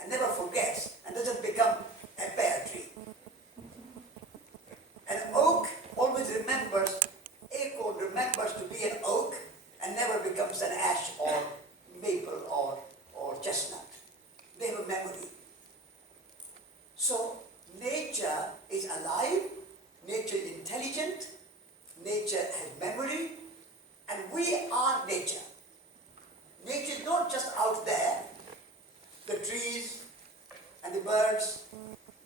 and never forgets and doesn't become a pear tree. An oak always remembers, acorn remembers to be an oak and never becomes an ash or maple or chestnut. They have a memory. So nature is alive, nature is intelligent, nature has memory, and we are nature. Nature is not just out there, the trees and the birds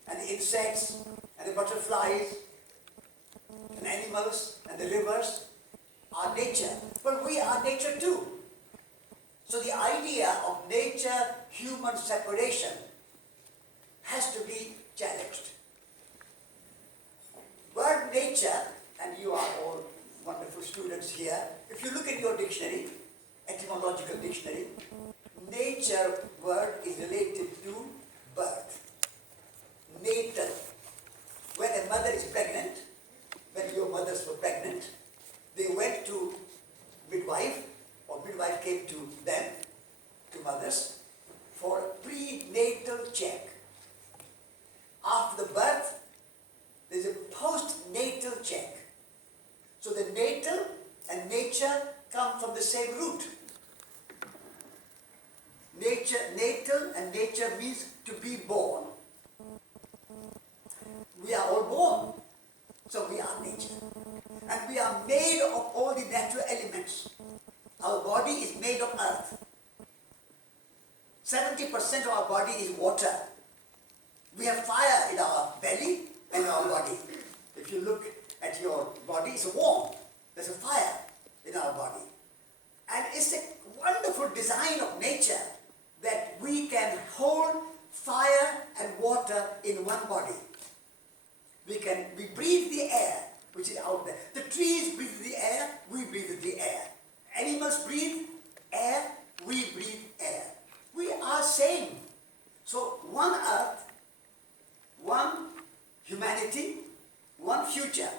and the insects and the butterflies and animals and the rivers are nature, but we are nature too. So the idea of nature-human separation has to be challenged. Word nature, and you are all wonderful students here, if you look in your dictionary, etymological dictionary, nature word is related to birth. Natal. When a mother is pregnant, when your mothers were pregnant, they went to midwife, or midwife came to them, to mothers, for a prenatal check. After the birth, there is a postnatal check. So the natal and nature come from the same root. Natal and nature means to be born. We are all born, so we are nature. And we are made of all the natural elements. Our body is made of earth. 70% of our body is water. We have fire in our belly and our body. If you look at your body, it's warm. There's a fire in our body. And it's a wonderful design of nature that we can hold fire and water in one body. We breathe the air which is out there. The trees breathe the air, we breathe the air. Animals breathe air, we breathe air. We are same. So one earth, one humanity, one future.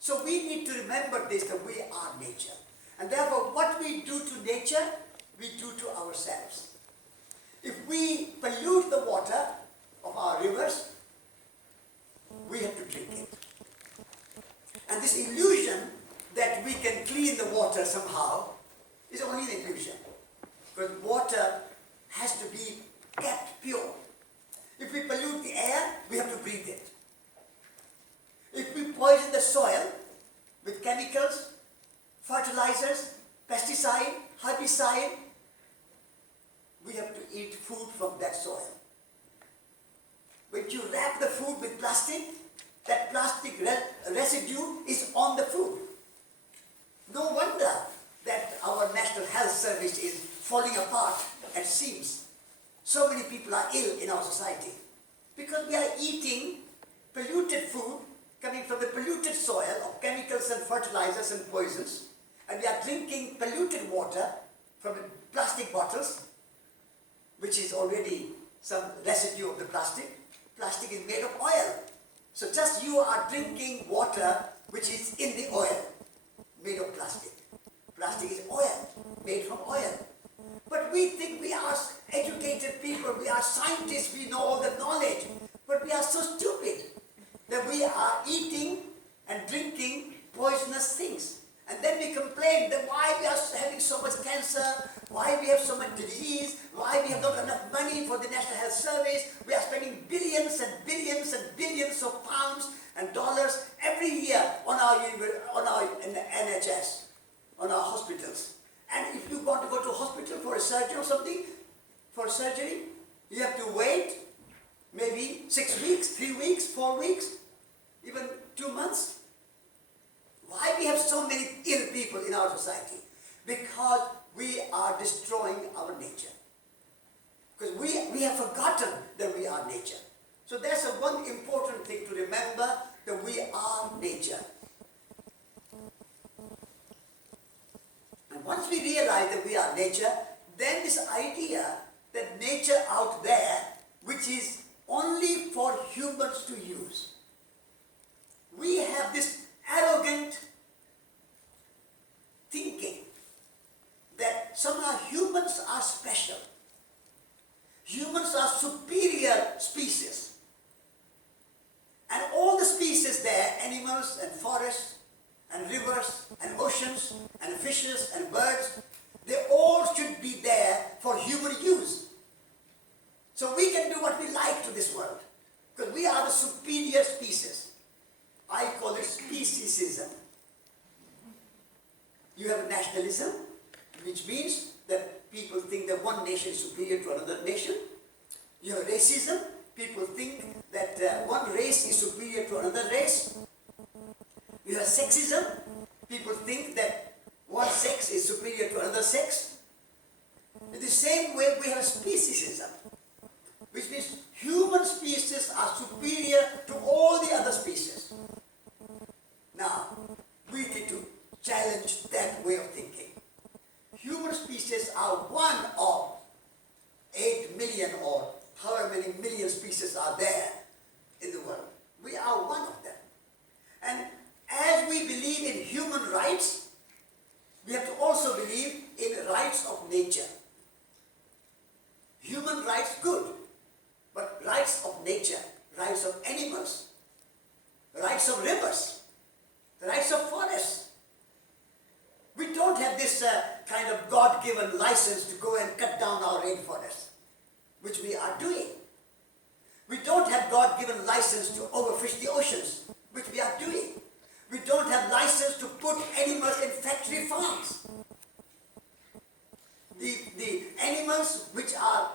So we need to remember this, that we are nature. And therefore what we do to nature, we do to ourselves. If we pollute the water of our rivers, we have to drink it. And this illusion that we can clean the water somehow is only an illusion. Because water has to be kept pure. If we pollute the air, we have to breathe it. If we poison the soil with chemicals, fertilizers, pesticide, herbicide, we have to eat food from that soil. When you wrap the food with plastic, that plastic residue is on the food. No wonder that our National Health Service is falling apart at seams. So many people are ill in our society because we are eating polluted food coming from the polluted soil of chemicals and fertilizers and poisons, and we are drinking polluted water from plastic bottles, which is already some residue of the plastic. Plastic is made of oil. So just you are drinking water which is in the oil, made of plastic. Plastic is oil, made from oil. But we think we are educated people, we are scientists, we know all the knowledge. But we are so stupid that we are eating and drinking poisonous things. And then we complain that why we are having so much cancer, why we have so much disease, why we have not enough money for the National Health Service. We are spending billions and billions and billions of pounds and dollars every year on our NHS, on our hospitals. And if you want to go to a hospital for a surgery or something, for surgery, you have to wait maybe 6 weeks, 3 weeks, 4 weeks, even 2 months. Why we have so many ill people in our society? Because we are destroying our nature. Because we have forgotten that we are nature. So that's one important thing to remember, that we are nature. And once we realize that we are nature, then this idea that nature out there, which is only for humans to use, we have this arrogant thinking that somehow humans are special. Humans are use. So we can do what we like to this world, because we are the superior species. I call it speciesism. You have nationalism, which means that people think that one nation is superior to another nation. You have racism. People think that one race is superior to another race. You have sexism. People think that one sex is superior to another sex. In the same way, we have speciesism, which means human species are superior to all the other species. Now, we need to challenge that way of thinking. Human species are one of 8 million or however many million species are there in the world. We are one of them. And as we believe in human rights, we have to also believe in rights of nature. Human rights, good, but rights of nature, rights of animals, rights of rivers, rights of forests. We don't have this kind of God-given license to go and cut down our rainforests, which we are doing. We don't have God-given license to overfish the oceans, which we are doing. We don't have license to put animals in factory farms. The animals which are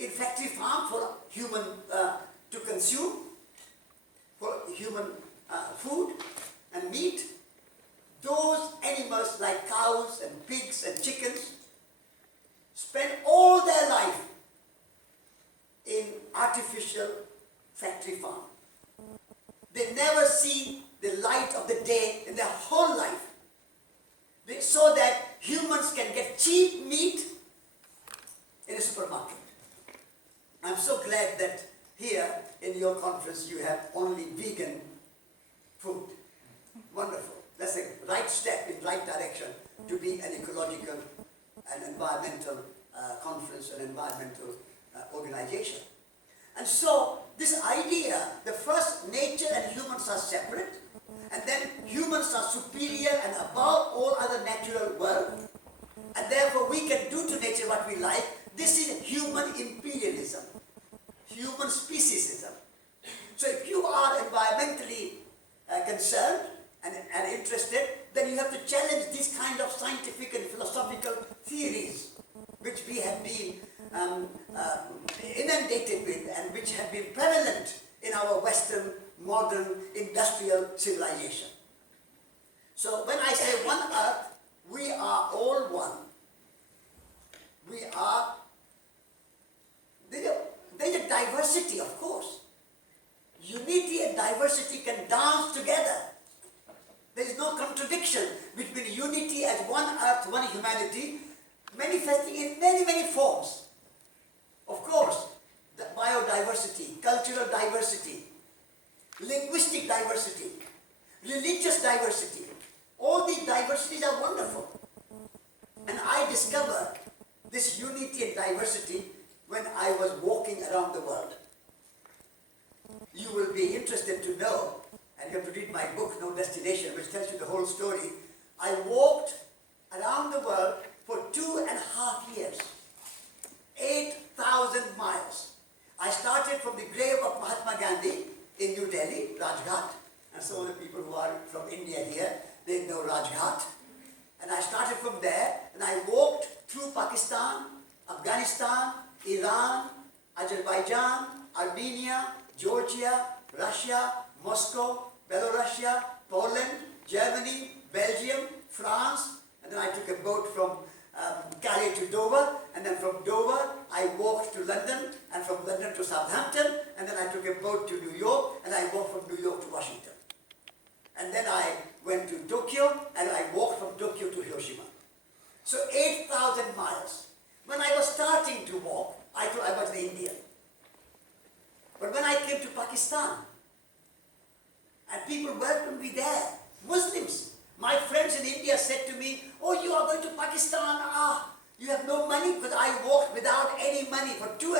in factory farm for human to consume, for human food and meat, those animals like cows and pigs and chickens spend all their life in artificial factory farm. They never see the light of the day in their whole life. So that humans can get cheap meat in a supermarket. I'm so glad that here in your conference you have only vegan food. Wonderful. That's a right step in right direction to be an ecological and environmental conference, an environmental organization. And so this idea, the first nature and humans are separate, and then humans are superior and above all other natural world, and therefore we can do to nature what we like. This is human imperialism, human speciesism. So if you are environmentally concerned and interested, then you have to challenge these kind of scientific and philosophical theories which we have been inundated with and which have been prevalent in our Western modern industrial civilization. So when I say one earth, we are all one. We are, there's a diversity, of course. Unity and diversity can dance together. There is no contradiction between unity as one earth, one humanity, manifesting in many, many forms. Of course, the biodiversity, cultural diversity, linguistic diversity, religious diversity. All these diversities are wonderful. And I discovered this unity and diversity when I was walking around the world. You will be interested to know, and you have to read my book, No Destination, which tells you the whole story. I walked around the world for 2.5 years, 8,000 miles. I started from the grave of Mahatma Gandhi in New Delhi, Rajghat, and some of the people who are from India here, they know Rajghat. And I started from there, and I walked through Pakistan, Afghanistan, Iran, Azerbaijan, Armenia, Georgia, Russia, Moscow, Belarus, Poland, Germany, Belgium, France, and then I took a boat from Calais to Dover, and then from Dover I walked to London, and from London to Southampton, and then I took a boat to New York, and I walked from New York to Washington. And then I went to Tokyo, and I walked from Tokyo to Hiroshima. So 8,000 miles. When I was starting to walk, I thought I was in India. But when I came to Pakistan, and people welcomed me there, Muslims, my friends in India said to me, "Oh, you are going to Pakistan? You have no money?" Because I walked without any money for 2